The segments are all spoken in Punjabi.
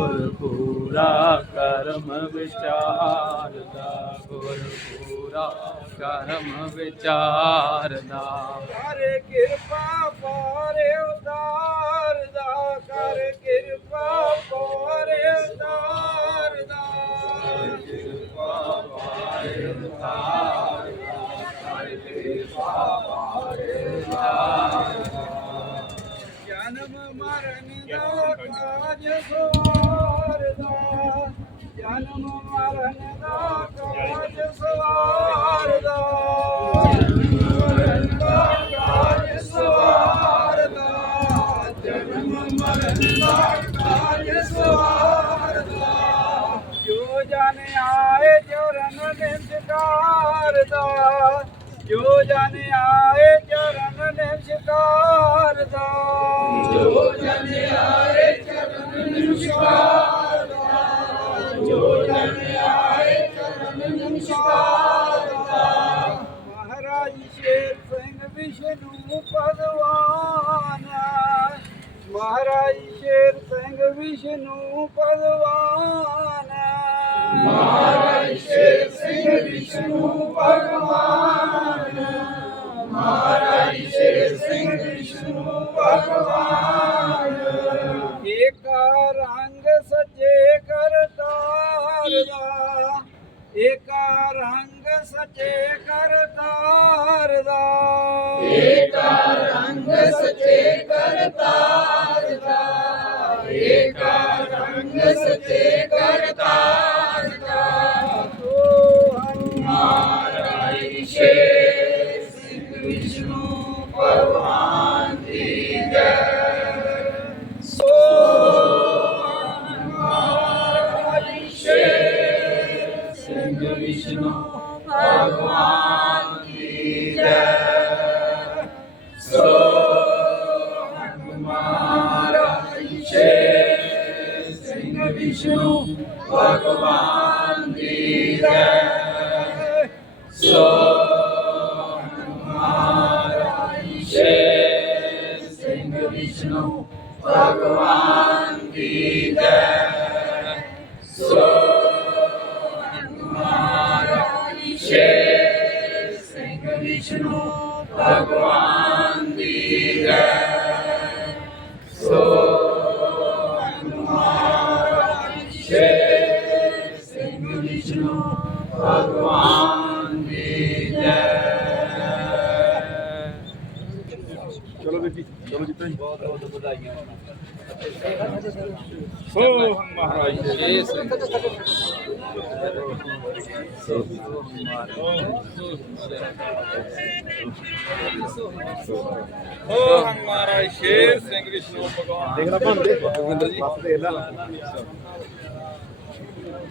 ਗੁਰ ਪੂਰਾ ਕਰਮ ਵਿਚਾਰਦਾ ਗੁਰ ਪੂਰਾ ਕਰਮ ਵਿਚਾਰਦਾ। ਕਰ ਕਿਰਪਾ ਪਾਰੇ ਉਤਾਰ ਦਾ ਕਰ ਕਿਰਪਾ ਪਾਰੇ ਉਤਾਰ ਦਾ ਜਨਮ ਮਰਨ ਦਾ ਕਾਜ ਸਵਾਰ ਜਨਮ ਮਰਨ ਦਾ ਕਾਜ ਸਵਾਰ ਦਾ ਜਨਮ ਮਰਨ ਦਾ ਕਾਜ ਸਵਾਰ ਦਾ ਜਨਮ ਮਰਨ ਦਾ ਕਾਜ ਸਵਾਰ ਦਾ ਜੋ ਜਨ ਆਏ ਚਰਨ ਨਿਮਸਕਾਰ ਦਾ। ਜੋ ਜਨ ਆਏ ਚਰਨ ਨਿਮਸਕਾਰ ਦਾ ਜੋ ਜਨ ਆਏ ਚਰਨ ਨਿਮਸਕਾਰ ਦਾ। ਵਿਸ਼ਨੂੰ ਭਗਵਾਨ ਮਹਾਰਾਜ ਸ਼ੇਰ ਸਿੰਘ ਵਿਸ਼ਨੂੰ ਭਗਵਾਨ ਮਹਾਰਾਜ ਸ਼ੇਰ ਸਿੰਘ ਵਿਸ਼ਨੂੰ ਭਗਵਾਨ ਮਹਾਰਾਜ ਸ਼ੇਰ ਸਿੰਘ ਵਿਸ਼ਨੂੰ ਭਗਵਾਨ ਏਕ ਰੰਗ ਸੱਚੇ ਕਰਤਾਰ ਦਾ। ਏਕ ਰੰਗ ਸੱਚੇ ਏਕ ਰੰਗ ਸੱਚੇ ਕਰਤਾਰ ਦਾ ਸੋ ਹਮਾਰਾ ਸ਼ੇਰ ਵਿਸ਼ਨੂੰ ਭਗਵਾਨ ਦੀ ਜੈ ਸੋ ਹਮਾਰਾ ਸ਼ੇਰ ਸਿੰਘ ਵਿਸ਼ਨੂੰ ਭਗਵਾਨ ਦੀ ਜੈ ਸਿੰਘ ਵਿਸ਼ਨੂੰ ਭਗਵਾਨ ਦੀ ਜੈ ਸੋ ਹਮਾਰਾ ਸ਼ੇਰ ਸਿੰਘ ਵਿਸ਼ਨੂੰ ਭਗਵਾਨ ਦੀ ਜੈ ਸੋ ਹਮਾਰਾ ਸ਼ੇਰ ਭਗਵਾਨ ਦੀ ਜੈ। ਚਲੋ ਜੀ ਚਲੋ ਜੀ ਭਾਈ ਬਹੁਤ ਬਹੁਤ ਵਧਾਈਆਂ। ਸੋ ਮਹਾਰਾਜ ਸ਼ੇਰ ਸਿੰਘ ਸੋ ਹਮ ਮਹਾਰਾਜ ਸ਼ੇਰ ਸਿੰਘ ਵਿਸ਼ਨੂੰ ਭਗਵਾਨ। ਦੇਖਣਾ ਭੰਦੇ ਗੋਬਿੰਦਰ ਜੀ। ਦੇਖ ਲੈ। Thank you.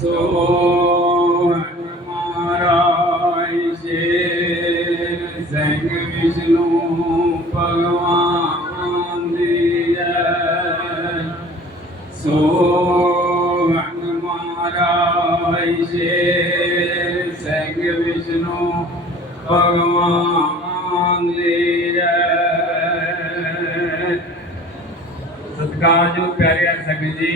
ਸੋ ਮਹਾਰਾਜ ਸ਼ੇਰ ਸਿੰਘ ਵਿਸ਼ਨੂੰ ਭਗਵਾਨ ਦੀ ਜੈ ਸੋ ਮਹਾਰਾਜ ਸ਼ੇਰ ਸਿੰਘ ਵਿਸ਼ਨੂੰ ਭਗਵਾਨ ਦੀ ਜੈ ਸਤਿਕਾਰਯੋਗ ਪਿਆਰੇ ਸੰਗਤ ਜੀ।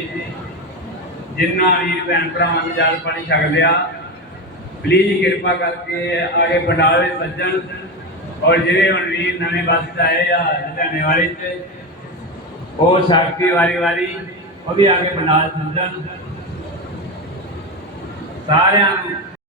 ਜਿਨ੍ਹਾਂ ਵੀਰ ਭੈਣ ਭਰਾਵਾਂ ਨੇ ਜਲ ਪਾਣੀ ਛਕ ਲਿਆ ਪਲੀਜ਼ ਕਿਰਪਾ ਕਰਕੇ ਆਗੇ ਬੰਡਾਲੇ ਸੱਜਣ ਔਰ ਜਿਹੜੇ ਹੁਣ ਵੀਰ ਨਵੇਂ ਬੱਸ 'ਚ ਆਏ ਆ, ਲੁਧਿਆਣੇ ਵਾਲੇ 'ਚ, ਉਹ ਸ਼ਕਤੀ ਵਾਰੀ ਵਾਰੀ, ਉਹ ਵੀ ਆਗੇ ਪੰਡਾਲ ਸੱਜਣ ਸਾਰਿਆਂ ਨੂੰ